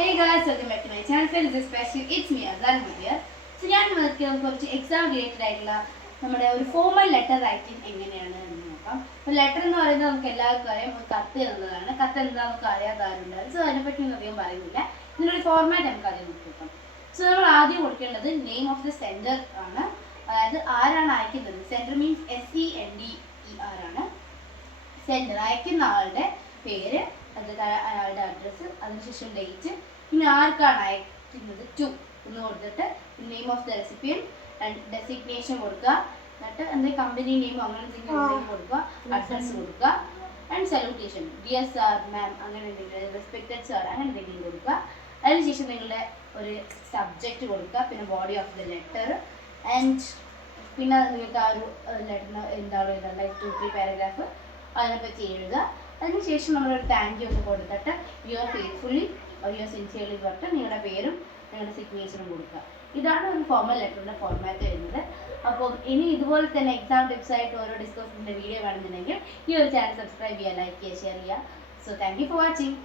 Hey guys, welcome back to my channel. Friends, this special it's me Azan here. So ഞാൻ കുറച്ച് exam related ആയിട്ടുള്ള നമ്മുടെ ഒരു formal letter writing എങ്ങനെയാണ് എന്ന് നോക്കാം. അപ്പോൾ ലെറ്റർ എന്ന് പറയുന്നത് നമുക്ക് എല്ലാവർക്കും അറിയാം ഒരു കത്ത് എന്നുള്ളതാണ്. കത്ത് എന്താ നമുക്ക് അറിയാത്ത ആരുണ്ടാവും. സോ അതിനെപ്പറ്റി ഒന്നും അധികം പറയുന്നില്ല. ഇതിനൊരു ഫോർമാറ്റ് നമുക്ക് ആദ്യം നോക്കാം. സോ നമ്മൾ ആദ്യം കൊടുക്കേണ്ടത് നെയിം ഓഫ് ദ സെൻഡർ ആണ്. അതായത് ആരാണ് അയക്കുന്നത്. സെൻഡർ മീൻസ് SENDER ആണ്. സെൻഡർ അയക്കുന്ന ആളുടെ പേര്, അയാളുടെ അഡ്രസ്സ്, അതിനുശേഷം ഡേറ്റ്, പിന്നെ ആർക്കാണ് അയക്കുന്നത് ടു എന്ന് കൊടുത്തിട്ട് name of the recipient and designation കൊടുക്കുക. എന്നിട്ട് എന്തെങ്കിലും കമ്പനി നെയിം അങ്ങനെ എന്തെങ്കിലും കൊടുക്കുക, അഡ്രസ്സ് കൊടുക്കുക ആൻഡ് സല്യൂട്ടേഷൻ ഡിയർ സാർ, മാം, അങ്ങനെ എന്തെങ്കിലും റെസ്പെക്റ്റഡ് സാർ അങ്ങനെ എന്തെങ്കിലും കൊടുക്കുക. അതിനുശേഷം നിങ്ങളുടെ ഒരു സബ്ജക്റ്റ് കൊടുക്കുക, പിന്നെ body of the letter and പിന്നെ നിങ്ങൾക്ക് ആ ഒരു ലെറ്ററിന് എന്താണ് എഴുതാൻ ലൈക്ക് 2-3 പാരഗ്രാഫ് അതിനെപ്പറ്റി എഴുതുക. അതിനുശേഷം നമ്മളൊരു താങ്ക് യു ഒക്കെ കൊടുത്തിട്ട് യുവർ ഫെയ്ത്ത്ഫുള്ളി യുവർ സിൻസിയർലി പറഞ്ഞിട്ട് നിങ്ങളുടെ പേരും നിങ്ങളുടെ സിഗ്നേച്ചറും കൊടുക്കുക. ഇതാണ് ഒരു ഫോർമൽ ലെറ്ററിൻ്റെ ഫോർമാറ്റ് വരുന്നത്. അപ്പം ഇനി ഇതുപോലെ തന്നെ എക്സാം ടിപ്സ് ആയിട്ട് ഓരോ ഡിസ്കസിൻ്റെ വീഡിയോ വേണമെന്നുണ്ടെങ്കിൽ ഈ ഒരു ചാനൽ സബ്സ്ക്രൈബ് ചെയ്യുക, ലൈക്ക് ചെയ്യുക, ഷെയർ ചെയ്യുക. So thank you for watching.